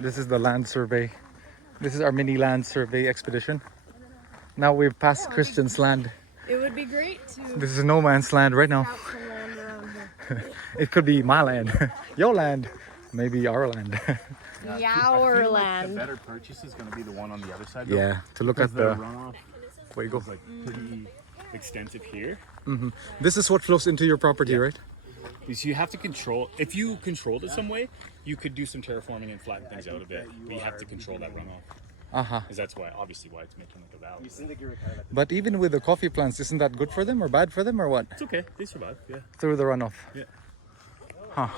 This is the land survey. This is our mini land survey expedition. Now we've passed Christian's land. It would be great to This is no man's land right now. out some land around here. It could be my land, your land, maybe our land. Our The land. better purchase is going to be the one on the other side. Yeah, to look at Because the runoff fuego. is like pretty extensive here. This is what flows into your property, right? Because you have to control. If you controlled it some way, you could do some terraforming and flatten things out a bit. But you have to control that runoff. Because that's why, obviously, why it's making like a valley. But even with the coffee plants, isn't that good for them or bad for them or what? It's okay. They survive. Yeah. Through the runoff. Yeah. Huh.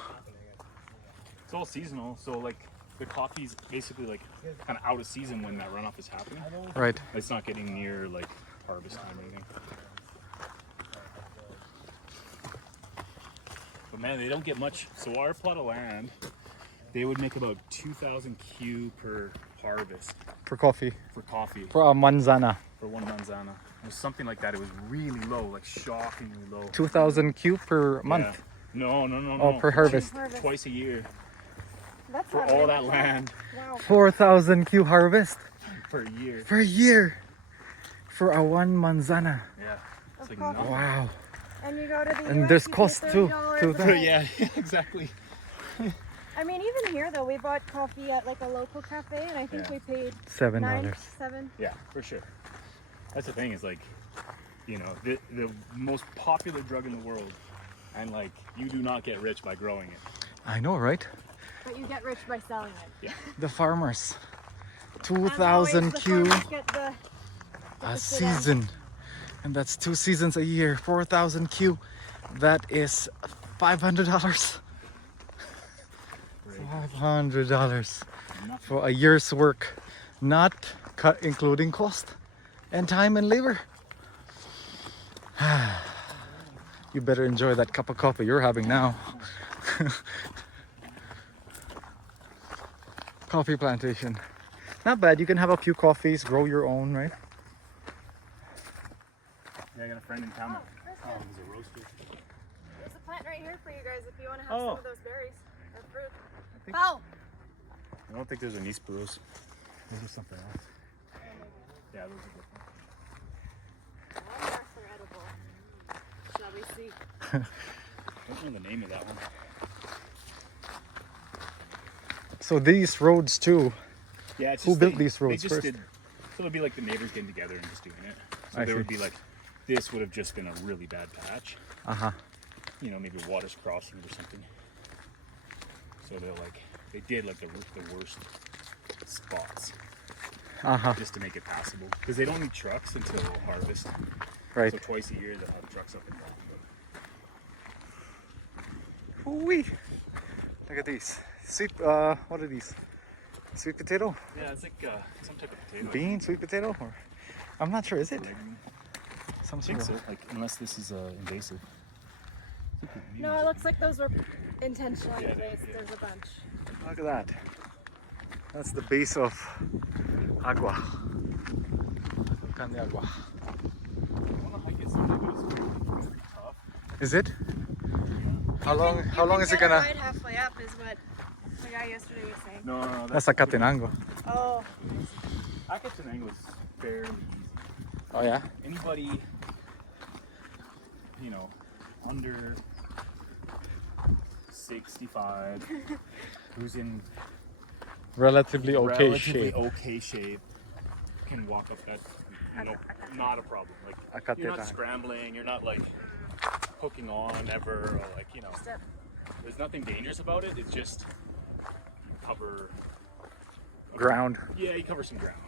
It's all seasonal, so like the coffee's basically like kind of out of season when that runoff is happening. Right. It's not getting near like harvest time or anything. But man, they don't get much. So our plot of land, they would make about 2,000 Q per harvest For coffee. for coffee For a manzana. for one manzana. It was something like that. It was really low, like shockingly low. 2,000 Q per month. Yeah. No. Oh, per harvest. Twice a year That's for not all really that bad. land 4,000 Q harvest per year. per year. For a one manzana. Yeah. It's like coffee. nothing. Wow. And you go to the And US, there's you pay cost too, $30 to a the- bag. Yeah, exactly. I mean, even here though, we bought coffee at like a local cafe, and I think Yeah. we paid $7. $7. Yeah, for sure. That's the thing is like, you know, the most popular drug in the world, and like you do not get rich by growing it. I know, right? But you get rich by selling it. Yeah. The farmers. And 2,000 always the Q farmers get the a sit down. season. And that's 2 seasons a year. 4,000 Q. That is $500. $500 for a year's work, not including cost and time and labor. You better enjoy that cup of coffee you're having now. Coffee plantation. Not bad. You can have a few coffees, grow your own, right? Yeah, I got a friend in town. Kristen, He's a roaster. there's a plant right here for you guys if you want to have Oh. some of those berries or fruit. think- Oh, I don't think there's an East Burros. Those are something else. Yeah, those are different. I wonder if they're edible. Shall we see? I don't know the name of that one. So these roads too. Yeah, it's Who just built these roads they just first? Did, so it'd be like the neighbors getting together and just doing it. So I there would see. be like, this would have just been a really bad patch. Uh-huh. You know, maybe water's crossing or something. So they're like, they did like the worst spots Uh-huh. just to make it passable. Because they don't need trucks until harvest. Right. So twice a year they'll have trucks up and down. Ooh-wee. Look at these. Sweet, what are these? Sweet potato? Yeah, it's like some type of potato. Bean? Sweet potato? Or I'm not sure, is it? Some I think sort so. of... Like, unless this is invasive. No, it looks like those were intentionally Yeah, placed. yeah. There's a bunch. Look at that. That's the base of Agua. Volcan de Agua. I want to hike it someday, but it's pretty tough. Is it? How long is it gonna... Right halfway up is what the guy yesterday was saying. No, That's a Catenango. Oh, Acatenango is fairly easy. Oh yeah? Anybody, you know, under 65, who's in Relatively okay relatively shape. okay shape, can walk up that. No, not a problem. Like you're not Acatenango. scrambling. You're not like hooking on ever, or like step. There's nothing dangerous about it. It's just you cover. Ground. Yeah, you cover some ground.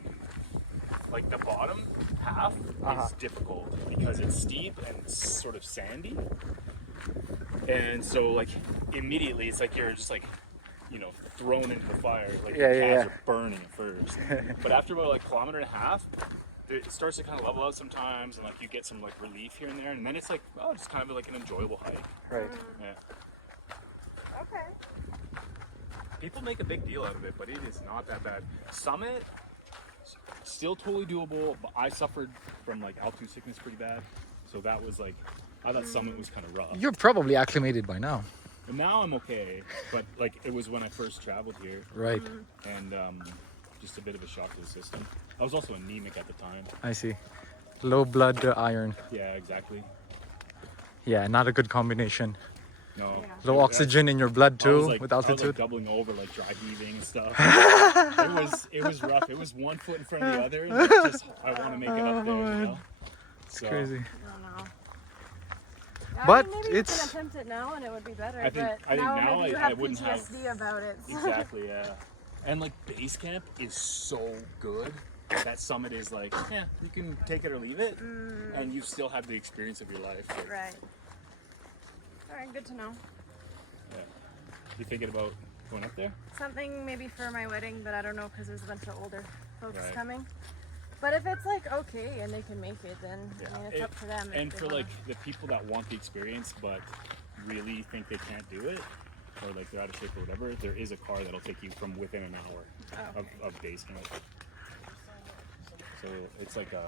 Like the bottom half Uh-huh. is difficult because it's steep and it's sort of sandy. And so like immediately it's like you're just like, you know, thrown into the fire. Like Yeah, your yeah, calves yeah. are burning at first. But after about like 1.5 kilometers, it starts to kind of level out sometimes and like you get some like relief here and there, and then it's like, oh, it's kind of like an enjoyable hike. Right. Yeah. Okay. People make a big deal out of it, but it is not that bad. Summit, still totally doable, but I suffered from like altitude sickness pretty bad. So that was like, I thought Summit was kind of rough. You're probably acclimated by now. And now I'm okay, but like it was when I first traveled here, Right. and just a bit of a shock to the system. I was also anemic at the time. I see. Low blood iron. Yeah, exactly. Yeah, not a good combination. No. Yeah. Low oxygen in your blood I was too like, with I was altitude. like doubling over, like dry heaving and stuff. it was rough. It was one foot in front of the other. Like, just I want to make it up there, you know. So, Crazy. I don't know. Yeah, But I mean, maybe it's- you can attempt it now and it would be better. I think but now maybe you I have wouldn't have PTSD about it. So. exactly, yeah. And like base camp is so good. That summit is like, yeah, you can take it or leave it, and you still have the experience of your life. Like, Right. All right, good to know. yeah. You thinking about going up there? Something maybe for my wedding, but I don't know because there's a bunch of older folks Right. coming. But if it's like okay and they can make it, then I mean it's up to them. if And they for wanna- like the people that want the experience but really think they can't do it, or like they're out of shape or whatever, there is a car that'll take you from within an hour Oh, okay. of base camp. So it's like a